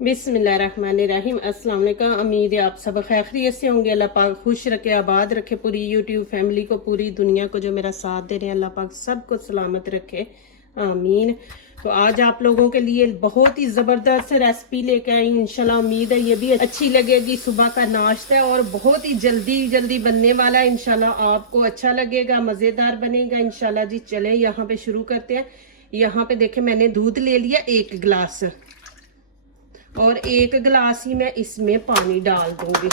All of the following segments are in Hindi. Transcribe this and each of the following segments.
बिस्मिल्लाहिर्रहमानिर्रहीम। अस्सलाम वालेकुम। उम्मीद है आप सब खैरियत से होंगे। अल्लाह पाक खुश रखे, आबाद रखे पूरी यूट्यूब फैमिली को, पूरी दुनिया को जो मेरा साथ दे रहे हैं, अल्लाह पाक सबको सलामत रखे, आमीन। तो आज आप लोगों के लिए बहुत ही ज़बरदस्त रेसिपी लेके आई हूँ। इंशाल्लाह उम्मीद है ये भी अच्छी लगेगी। सुबह का नाश्ता है और बहुत ही जल्दी जल्दी बनने वाला है। इंशाल्लाह आपको अच्छा लगेगा, मज़ेदार बनेगा इंशाल्लाह जी। चले यहाँ पे शुरू करते हैं। यहाँ पे देखे मैंने दूध ले लिया 1 गिलास, और 1 गिलास ही मैं इसमें पानी डाल दूंगी।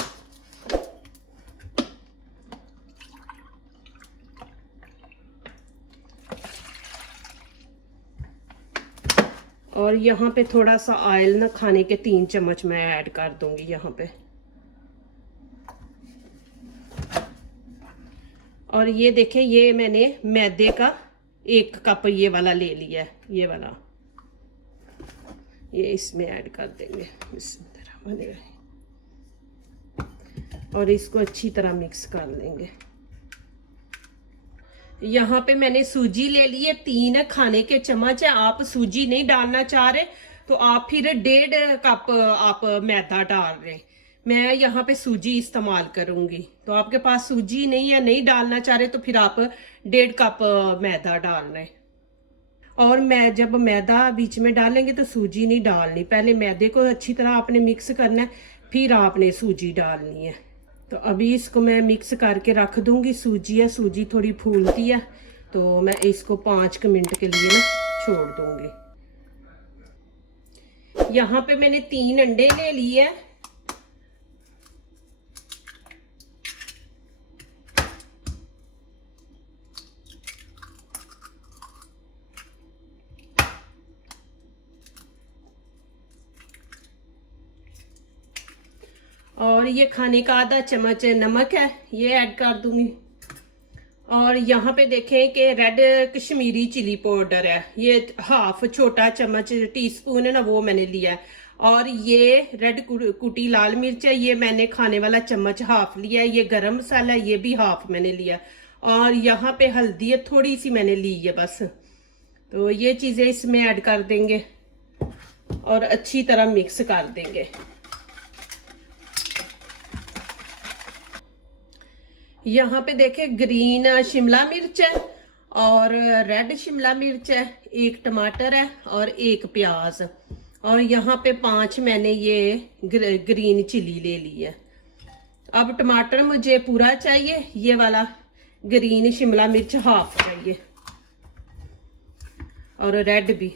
और यहाँ पे थोड़ा सा ऑयल ना, खाने के 3 चम्मच मैं ऐड कर दूंगी यहाँ पे। और ये देखें, ये मैंने मैदे का 1 कप ये वाला ले लिया है, ये वाला ये इसमें ऐड कर देंगे। और इसको अच्छी तरह मिक्स कर लेंगे। यहाँ पे मैंने सूजी ले ली है, 3 खाने के चम्मच है। आप सूजी नहीं डालना चाह रहे तो आप फिर 1.5 कप आप मैदा डाल रहे। मैं यहाँ पे सूजी इस्तेमाल करूंगी, तो आपके पास सूजी नहीं है, नहीं डालना चाह रहे तो फिर आप 1.5 कप मैदा डाल रहे। और मैं जब मैदा बीच में डालेंगे तो सूजी नहीं डालनी, पहले मैदे को अच्छी तरह आपने मिक्स करना है, फिर आपने सूजी डालनी है। तो अभी इसको मैं मिक्स करके रख दूंगी। सूजी है, सूजी थोड़ी फूलती है तो मैं इसको 5 मिनट के लिए ना छोड़ दूंगी। यहाँ पे मैंने 3 अंडे ले लिए हैं। और ये खाने का आधा चम्मच नमक है, ये ऐड कर दूंगी। और यहाँ पे देखें कि रेड कश्मीरी चिली पाउडर है, ये हाफ छोटा चम्मच टीस्पून है ना, वो मैंने लिया है। और ये रेड कुटी लाल मिर्च है, ये मैंने खाने वाला चम्मच हाफ लिया है। ये गरम मसाला है, ये भी हाफ मैंने लिया। और यहाँ पे हल्दी है, थोड़ी सी मैंने ली है बस। तो ये चीज़ें इसमें ऐड कर देंगे और अच्छी तरह मिक्स कर देंगे। यहाँ पे देखे ग्रीन शिमला मिर्च है और रेड शिमला मिर्च है, 1 टमाटर है और 1 प्याज। और यहाँ पे 5 मैंने ये ग्रीन चिली ले ली है। अब टमाटर मुझे पूरा चाहिए, ये वाला ग्रीन शिमला मिर्च हाफ चाहिए और रेड भी।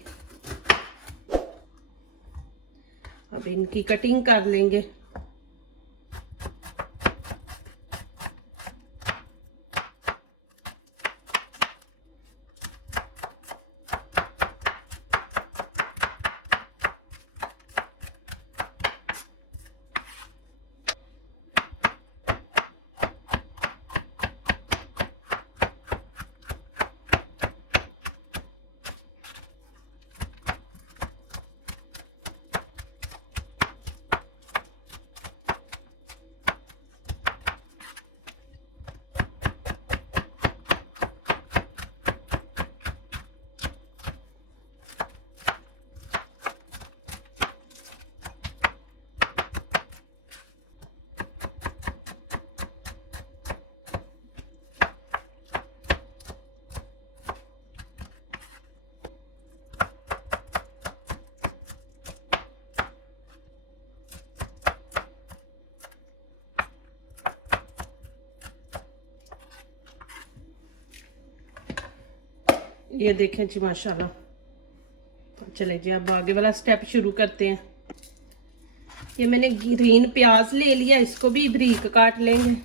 अब इनकी कटिंग कर लेंगे। ये देखें जी माशाल्लाह। तो चले जी अब आगे वाला स्टेप शुरू करते हैं। ये मैंने ग्रीन प्याज ले लिया, इसको भी बारीक काट लेंगे।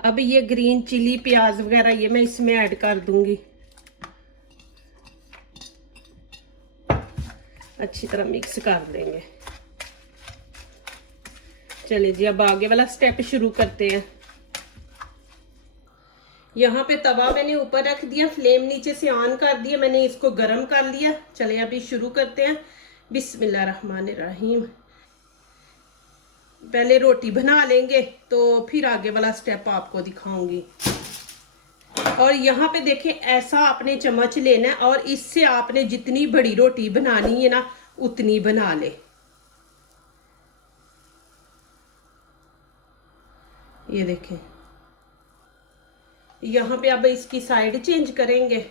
अब ये ग्रीन चिली प्याज वगैरह ये मैं इसमें ऐड कर दूंगी। अच्छी तरह मिक्स कर देंगे। चलिए जी अब आगे वाला स्टेप शुरू करते हैं। यहाँ पे तवा मैंने ऊपर रख दिया, फ्लेम नीचे से ऑन कर दिया, मैंने इसको गर्म कर लिया। चलिए अभी शुरू करते हैं। बिस्मिल्लाहिर्रहमानिर्रहीम। पहले रोटी बना लेंगे तो फिर आगे वाला स्टेप आपको दिखाऊंगी। और यहाँ पे देखें, ऐसा आपने चम्मच लेना है और इससे आपने जितनी बड़ी रोटी बनानी है ना उतनी बना ले। ये देखें, यहाँ पे अब इसकी साइड चेंज करेंगे।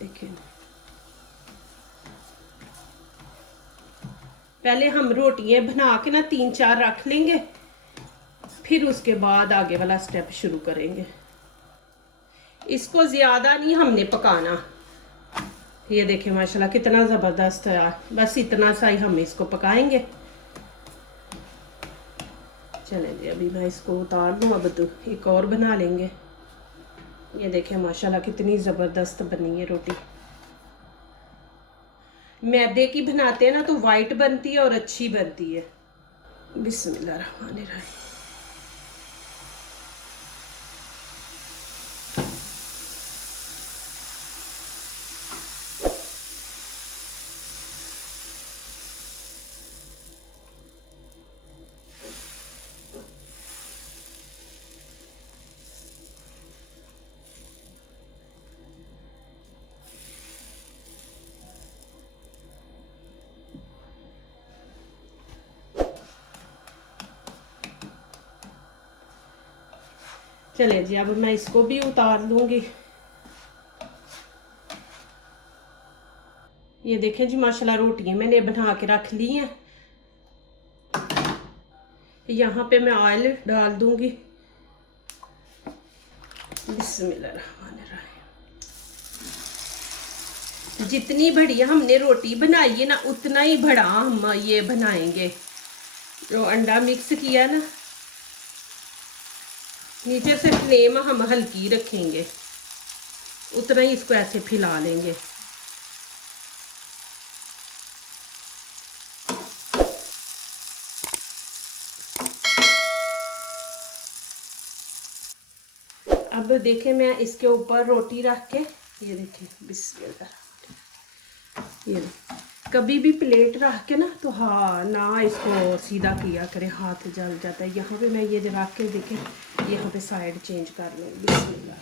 देखिए, पहले हम रोटियां बना के ना 3-4 रख लेंगे, फिर उसके बाद आगे वाला स्टेप शुरू करेंगे। इसको ज्यादा नहीं हमने पकाना। ये देखिए माशाल्लाह कितना जबरदस्त है। बस इतना सा ही हम इसको पकाएंगे। चलें जी, अभी मैं इसको उतार दूं। अब तो एक और बना लेंगे। ये देखें माशाल्लाह कितनी ज़बरदस्त बनी है रोटी। मैदे की बनाते हैं ना तो वाइट बनती है और अच्छी बनती है। बिस्मिल्लाहिर्रहमानिर्रहीम। चले जी, अब मैं इसको भी उतार लूंगी। ये देखें जी माशाल्लाह रोटियां मैंने बना के रख ली हैं। यहाँ पे मैं ऑयल डाल दूंगी। बिस्मिल्लाहिर्रहमानिर्रहीम। जितनी बड़ी हमने रोटी बनाई है ना उतना ही बड़ा हम ये बनाएंगे। जो अंडा मिक्स किया ना, नीचे से फ्लेम हम हल्की रखेंगे, उतना ही इसको ऐसे फैला लेंगे। अब देखें, मैं इसके ऊपर रोटी रख के, ये देखें बिस्मिल्लाह, ये कभी भी प्लेट रख के ना तो हाँ ना इसको सीधा किया करे, हाथ जल जाता है। यहाँ पे मैं ये रख के देखें, यहाँ पे साइड चेंज कर लें। बिस्मिल्लाह,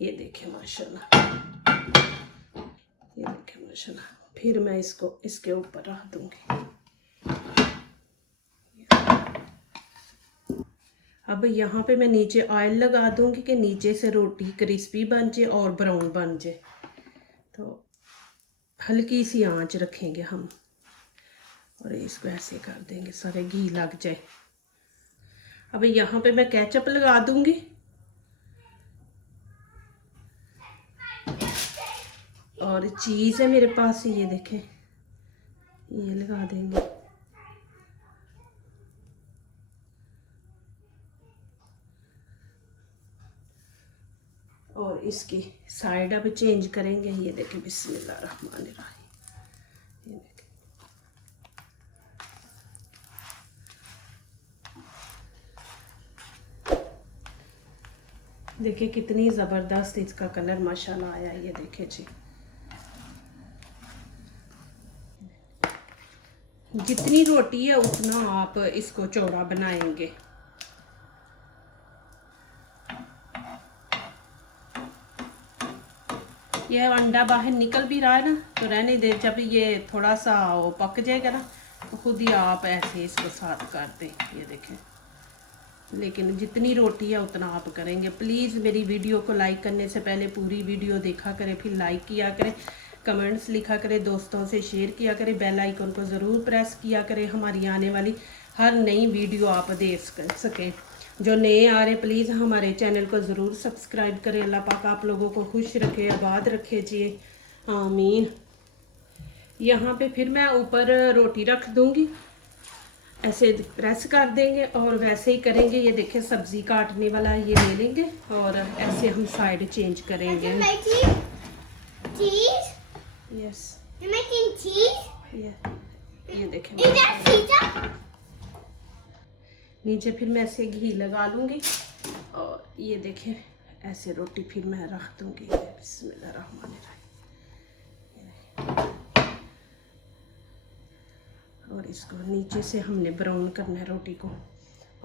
ये देखें माशाल्लाह, ये देखें माशाल्लाह। फिर मैं इसको इसके ऊपर रख दूंगी। अब यहाँ पे मैं नीचे ऑयल लगा दूंगी कि नीचे से रोटी क्रिस्पी बन जाए और ब्राउन बन जाए। तो हल्की सी आंच रखेंगे हम और इसको ऐसे कर देंगे सारे घी लग जाए। अब यहाँ पे मैं केचप लगा दूंगी और चीज़ है मेरे पास, ये देखें, ये लगा देंगे। और इसकी साइड अब चेंज करेंगे। ये देखें बिस्मिल्लाहिर्रहमानिर्रहीम। ये देखें, देखिए कितनी ज़बरदस्त इसका कलर माशाल्लाह आया। ये देखें जी, जितनी रोटी है उतना आप इसको चौड़ा बनाएंगे। ये अंडा बाहर निकल भी रहा है ना तो रहने दे, जब ये थोड़ा सा वो पक जाएगा ना तो खुद ही आप ऐसे इसको साथ कर दें। ये देखें, लेकिन जितनी रोटी है उतना आप करेंगे। प्लीज़ मेरी वीडियो को लाइक करने से पहले पूरी वीडियो देखा करें, फिर लाइक किया करें, कमेंट्स लिखा करें, दोस्तों से शेयर किया करें, बेल आइकन को ज़रूर प्रेस किया करें। हमारी आने वाली हर नई वीडियो आप देख सकें। जो नए आ रहे प्लीज़ हमारे चैनल को ज़रूर सब्सक्राइब करें। अल्लाह पाक आप लोगों को खुश रखे, आबाद रखे जी, आमीन। यहाँ पे फिर मैं ऊपर रोटी रख दूँगी, ऐसे प्रेस कर देंगे और वैसे ही करेंगे। ये देखें सब्ज़ी काटने वाला ये ले लेंगे और ऐसे हम साइड चेंज करेंगे। यस, ये देखें नीचे फिर मैं ऐसे घी लगा लूँगी और ये देखें ऐसे रोटी फिर मैं रख दूँगी। बिस्मिल्लाहिर्रहमानिर्रहीम। और इसको नीचे से हमने ब्राउन करना है रोटी को,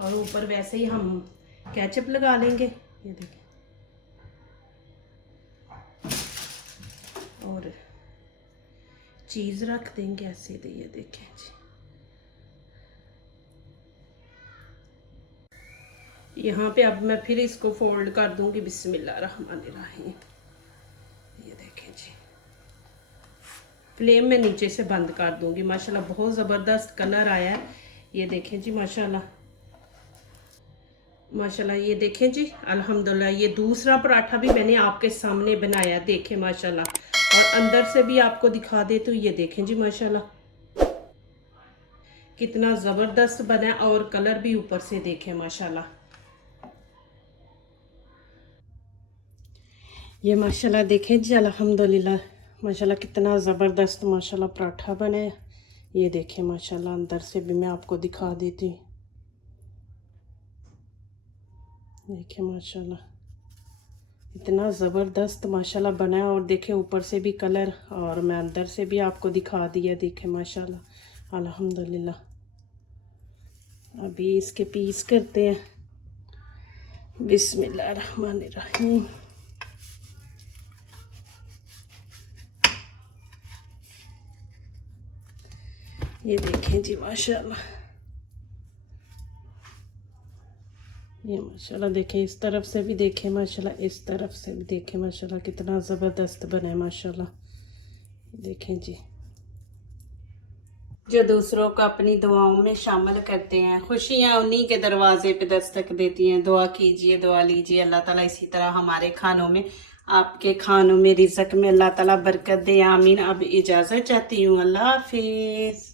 और ऊपर वैसे ही हम केचप लगा लेंगे, ये देखें। और चीज़ रख देंगे ऐसे, ये देखें जी। यहाँ पे अब मैं फिर इसको फोल्ड कर दूंगी, बिस्मिल्लाहिर्रहमानिर्रहीम। ये देखें जी, फ्लेम में नीचे से बंद कर दूंगी। माशाल्लाह बहुत ज़बरदस्त कलर आया है, ये देखें जी माशाल्लाह माशाल्लाह। ये देखें जी अल्हम्दुलिल्लाह। ये दूसरा पराठा भी मैंने आपके सामने बनाया, देखें माशाल्लाह। और अंदर से भी आपको दिखा दे तो ये देखें जी माशाल्लाह कितना ज़बरदस्त बना, और कलर भी ऊपर से देखें माशाल्लाह। ये माशाल्लाह देखें जी अल्हम्दुलिल्लाह माशाल्लाह कितना ज़बरदस्त माशाल्लाह पराठा बना है। ये देखें माशाल्लाह, अंदर से भी मैं आपको दिखा देती हूँ, देखें माशाल्लाह इतना ज़बरदस्त माशाल्लाह बना है। और देखें ऊपर से भी कलर, और मैं अंदर से भी आपको दिखा दिया, देखें माशाल्लाह अल्हम्दुलिल्लाह। अभी इसके पीस करते हैं, बिस्मिल्लाहिर्रहमानिर्रहीम। ये देखें जी माशाल्लाह, ये माशाल्लाह देखें, इस तरफ से भी देखें माशाल्लाह, इस तरफ से भी देखें माशाल्लाह कितना ज़बरदस्त बना है माशाल्लाह। देखें जी, जो दूसरों को अपनी दुआओं में शामिल करते हैं, खुशियां उन्हीं के दरवाजे पे दस्तक देती हैं। दुआ कीजिए, दुआ लीजिए, अल्लाह ताला इसी तरह हमारे खानों में, आपके खानों में, रिज़्क़ में अल्लाह ताला बरकत दे, आमीन। अब इजाज़त चाहती हूँ, अल्लाह हाफिज़।